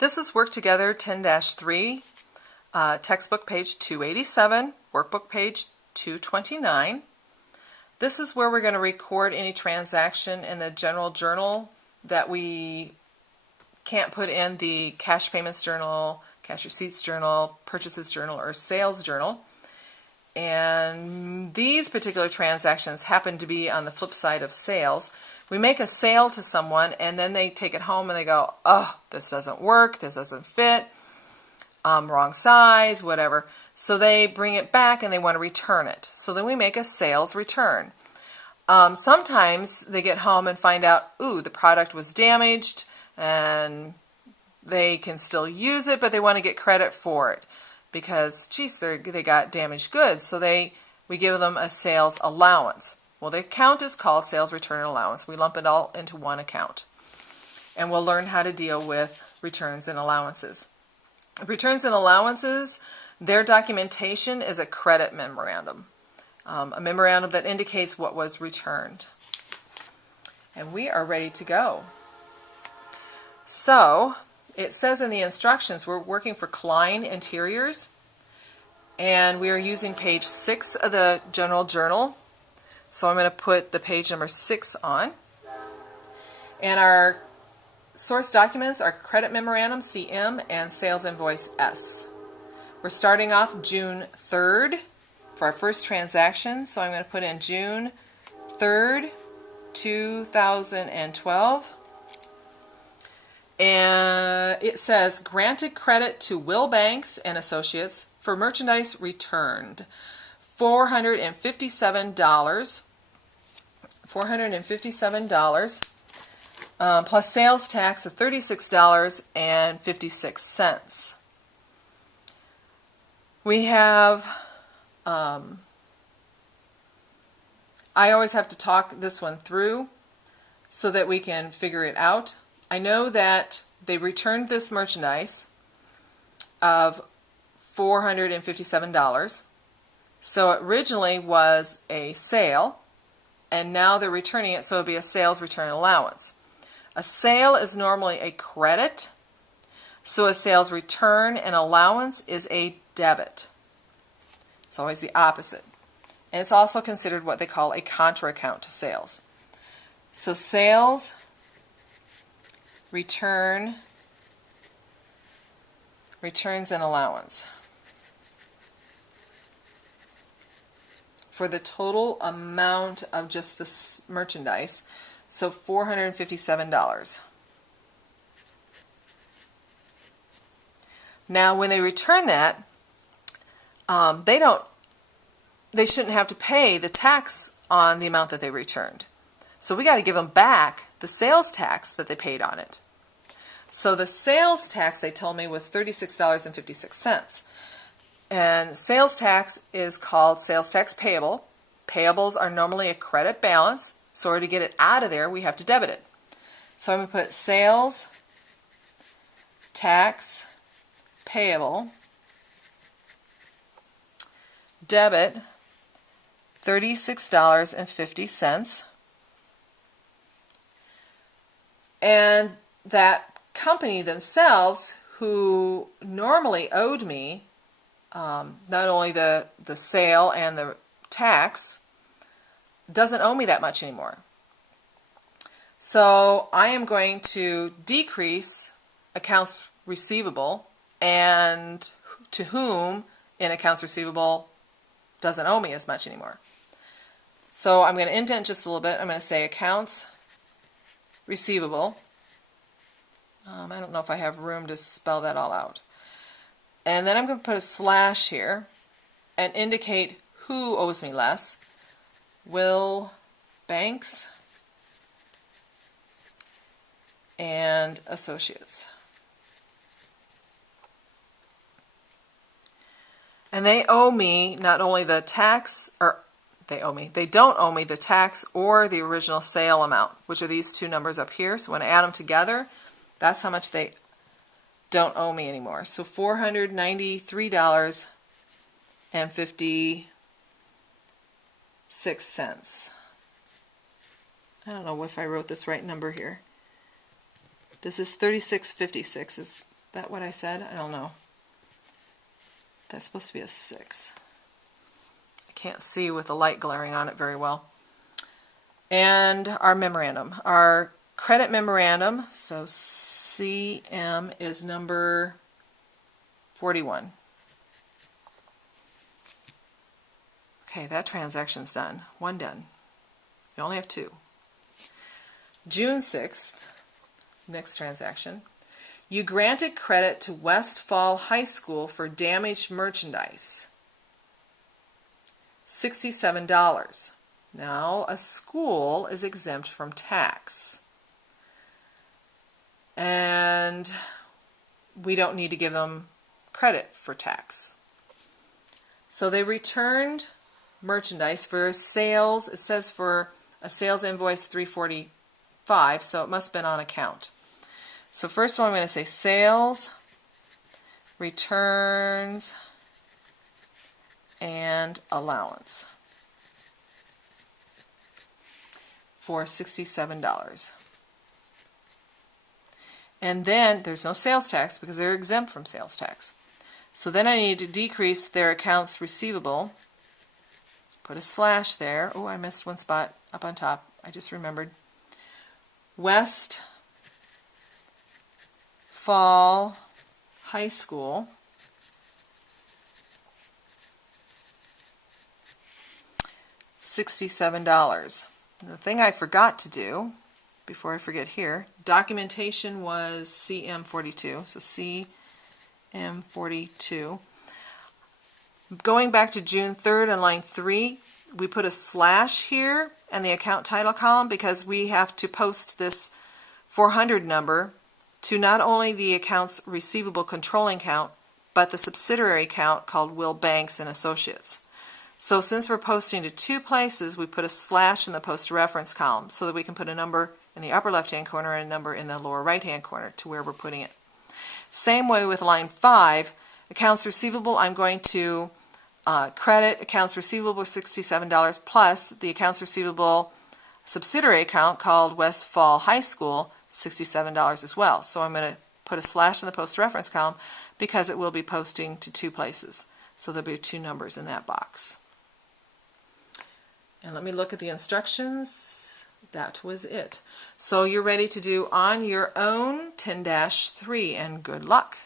This is Work Together 10-3, textbook page 287, workbook page 229. This is where we're going to record any transaction in the general journal that we can't put in the cash payments journal, cash receipts journal, purchases journal, or sales journal. And these particular transactions happen to be on the flip side of sales. We make a sale to someone and then they take it home and they go, oh, this doesn't work, this doesn't fit, wrong size, whatever. So they bring it back and they want to return it. So then we make a sales return. Sometimes they get home and find out, ooh, the product was damaged and they can still use it, but they want to get credit for it because, geez, they got damaged goods. So we give them a sales allowance. Well, the account is called sales return allowance. We lump it all into one account. And we'll learn how to deal with returns and allowances. Returns and allowances, their documentation is a credit memorandum. A memorandum that indicates what was returned. And we are ready to go. So, it says in the instructions we're working for Klein Interiors. And we are using page 6 of the general journal. So I'm going to put the page number 6 on. And our source documents are Credit Memorandum, CM, and Sales Invoice, S. We're starting off June 3rd for our first transaction. So I'm going to put in June 3rd, 2012. And it says, granted credit to Will Banks and Associates for merchandise returned. $457 plus sales tax of $36.56. We have, I always have to talk this one through so that we can figure it out. I know that they returned this merchandise of $457. So it originally was a sale, and now they're returning it, so it'll be a sales return allowance. A sale is normally a credit, so a sales return and allowance is a debit. It's always the opposite. And it's also considered what they call a contra account to sales. So sales returns and allowance for the total amount of just this merchandise, so $457. Now, when they return that, they shouldn't have to pay the tax on the amount that they returned. So we got to give them back the sales tax that they paid on it. So the sales tax, they told me, was $36.56. And sales tax is called sales tax payable. Payables are normally a credit balance, so in order to get it out of there, we have to debit it. So I'm going to put sales tax payable, debit, $36.50. And that company themselves, who normally owed me not only the sale and the tax, doesn't owe me that much anymore. So I am going to decrease accounts receivable, and to whom in accounts receivable doesn't owe me as much anymore. So I'm going to indent just a little bit. I'm going to say accounts receivable. I don't know if I have room to spell that all out. And then I'm going to put a slash here and indicate who owes me less. Will Banks and Associates. And they owe me not only the tax, or they don't owe me the tax or the original sale amount, which are these two numbers up here. So when I add them together, that's how much they don't owe me anymore. So $493.56. I don't know if I wrote this right number here. This is $36.56 is that what I said? I don't know. That's supposed to be a 6. I can't see with the light glaring on it very well. And our memorandum. Our credit memorandum, so CM is number 41. Okay, that transaction's done. 1 done. You only have 2. June 6th, next transaction. You granted credit to Westfall High School for damaged merchandise. $67. Now, a school is exempt from tax. And we don't need to give them credit for tax. So they returned merchandise for sales. It says for a sales invoice 345, so it must have been on account. So first one I'm going to say sales, returns, and allowance for $67. And then there's no sales tax because they're exempt from sales tax. So then I need to decrease their accounts receivable. Put a slash there. Oh, I missed one spot up on top. I just remembered. Westfall High School. $67. The thing I forgot to do, before I forget here, documentation was CM42. So CM42. Going back to June 3rd on line 3, we put a slash here in the account title column because we have to post this 400 number to not only the accounts receivable controlling account, but the subsidiary account called Will Banks and Associates. So since we're posting to 2 places, we put a slash in the post reference column so that we can put a number in the upper left-hand corner and a number in the lower right-hand corner to where we're putting it. Same way with line 5, accounts receivable, I'm going to credit accounts receivable $67 plus the accounts receivable subsidiary account called Westfall High School $67 as well. So I'm going to put a slash in the post reference column because it will be posting to 2 places. So there'll be 2 numbers in that box. And let me look at the instructions. That was it. So you're ready to do on your own 10-3 and good luck.